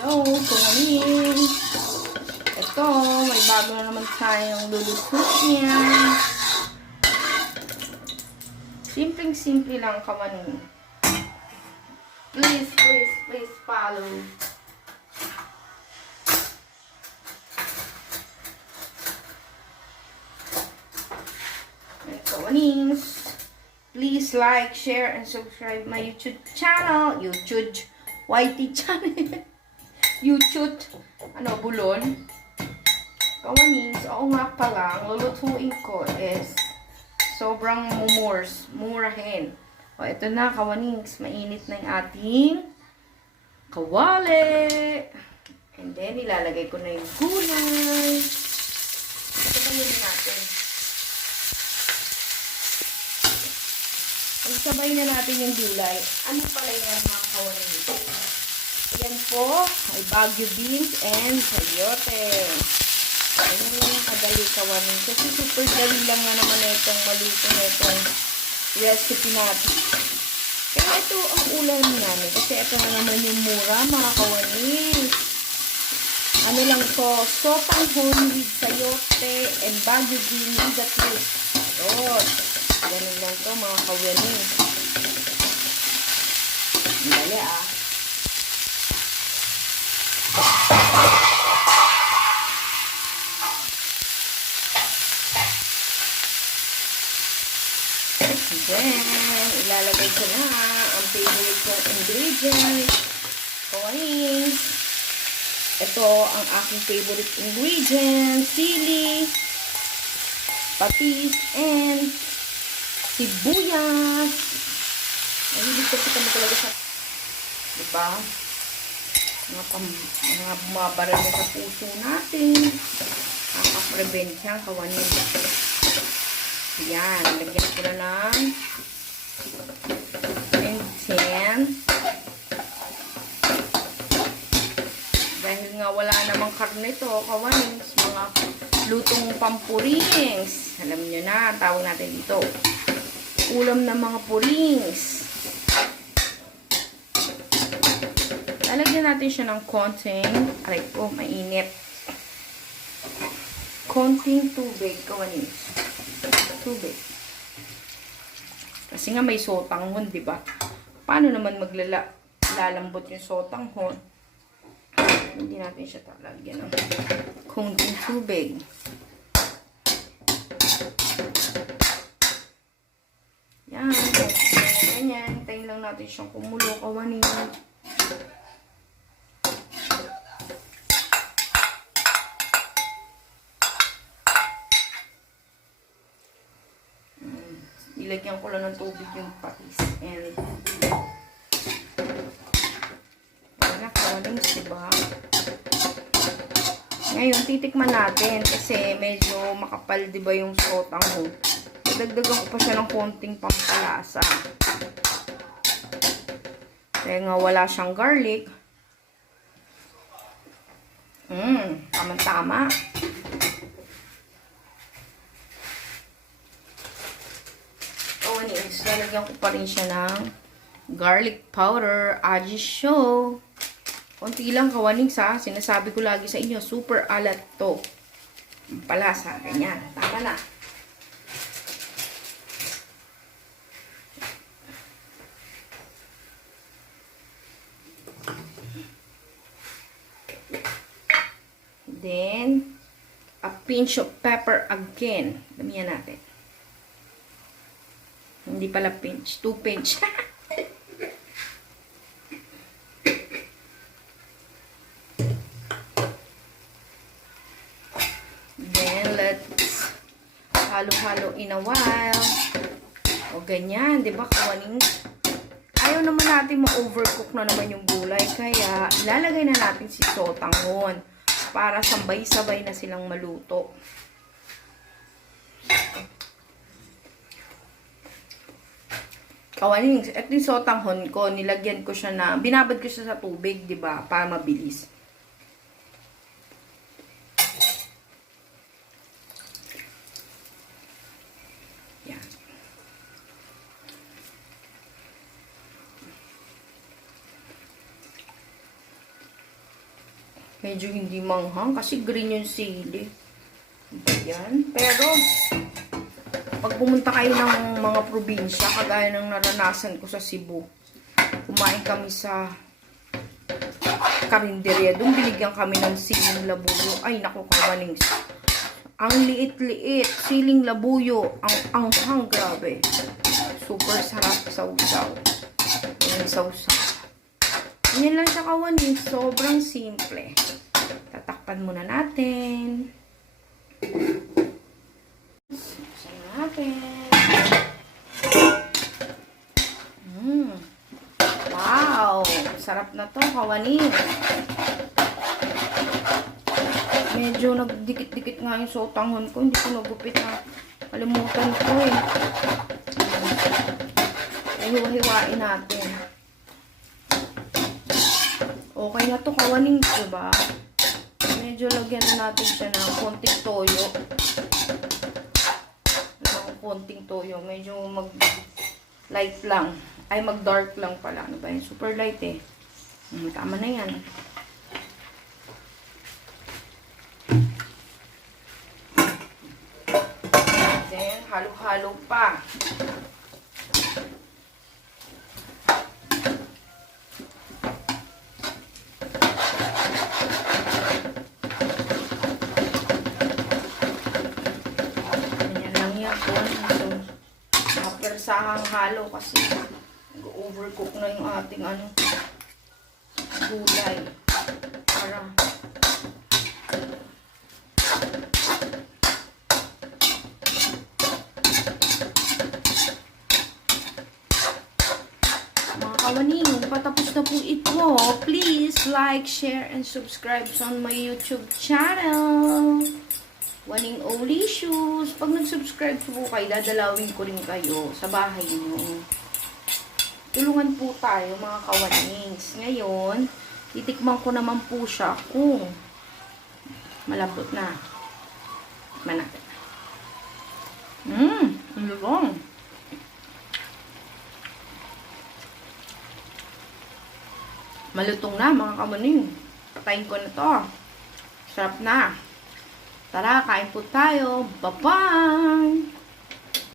Hello, kumanin. Ito, may bago na naman tayong lulutuin. Simpleng-simple lang kumanin. Please follow. Kawanings. Please like, share, and subscribe my YouTube channel. YT channel. YouTube. Bulon. Kawanings. Oo nga pala. Ang lulutuin ko is sobrang murahin. O, ito na, kawanings. Mainit na yung ating kawali. And then, ilalagay ko na yung gulay. Sabayin natin. Sabay na natin yung gulay. Ano pala yan, mga kawanings? Yan po ay Baguio beans and Sayote. Ayan yung kadali kawanings. Kasi super dali lang na naman na itong maluto na itong recipe natin. Kaya ito ang ulam namin. Kasi ito na naman yung mura, mga kawanings. Ano lang to, Sotanghon with Sayote and Baguio beans with the twist. Ganun lang to, mga kawaning. Dali Then, ilalagay ko na ang favorite kong ingredients. Kawanings. Ito ang aking favorite ingredients. Sili, patis, and sibuyas. Ay, hindi ko kita talaga sa, diba? Mga bumabaral na sa puso natin. Nakaka-prevent yan, kawanin. Yan, lagyan ko na ng and dahil nga wala namang karne ito, kawanin, mga lutong pampurings. Alam nyo na, tawag natin dito. Ulam ng mga purings. Lalagyan natin siya ng konting, aray ko, mainit. Konting tubig, kawanin. Tubig. Kasi nga may sotanghon, di ba? Paano naman maglalambot yung sotanghon? Hindi natin siya talagyan ng konting tubig. Yan. Ganyan. Hintayin lang natin siyang kumulo, kawanin. Ilagyan ko lang ng tubig yung patis. And wala, kawanin, diba? Ngayon, titikman natin kasi medyo makapal, diba, yung sotanghon. Dagdagan ko pa siya ng konting pampalasa. Kaya nga wala siyang garlic. Tama-tama. Kawanings, lalagyan ko pa rin siya ng garlic powder. Aji show. Konti lang, kawanings, ha. Sinasabi ko lagi sa inyo, super alat to. Pampalasa. Ganyan. Tama na. Then, a pinch of pepper again. Damihan natin. Hindi pala pinch. 2 pinch. Then, let's halo-halo in a while. O, ganyan. Diba, kawaning? Ayaw naman natin ma-overcook na naman yung gulay. Kaya, ilalagay na natin si sotanghon. Para sabay-sabay na silang maluto. Kawanings, at yung sotanghon ko, nilagyan ko siya na, binabad ko siya sa tubig, di ba? Para mabilis. Yan. Medyo hindi manghang kasi green yung sili. Ayan. Pero, pag pumunta kayo ng mga probinsya, kagaya ng naranasan ko sa Cebu, kumain kami sa karinderya. Doon binigyan kami ng siling labuyo. Ay, naku, Ka-Juanings. Ang liit-liit. Siling labuyo. Ang anghang, grabe. Super sarap sa usaw. Ayan, sa usaw. Yan lang siya, Ka-Juanings. Sobrang simple. Tatakpan muna natin. Buksan natin. Wow! Sarap na to, Ka-Juanings. Medyo nagdikit-dikit nga yung sotanghon ko. Hindi ko nagupit na. Kalimutan ko eh. Hiwa-hiwain natin. Okay na to, Ka-Juanings, diba? Medyo lagyan na natin siya ng konting toyo. Konting toyo. Medyo mag-light lang. Ay, mag-dark lang pala. Ano ba yun? Super light eh. Tama na yan. Then, halo-halo pa. Ganyan lang yan po. Sahang halo kasi overcook na yung ating gulay para mga Ka-Juaning, patapos na po ito. Please like, share, and subscribe on my YouTube channel, juaningohhlicious. Pag nag-subscribe po kayo, dadalawin ko rin kayo sa bahay niyo. Tulungan po tayo, mga Ka-Juanings. Ngayon, titikman ko naman po siya kung malambot na. Tikman natin. Ang lubong. Malutong na, mga Ka-Juaning. Patayin ko na to. Sarap na. Tara, kain po tayo. Bye-bye!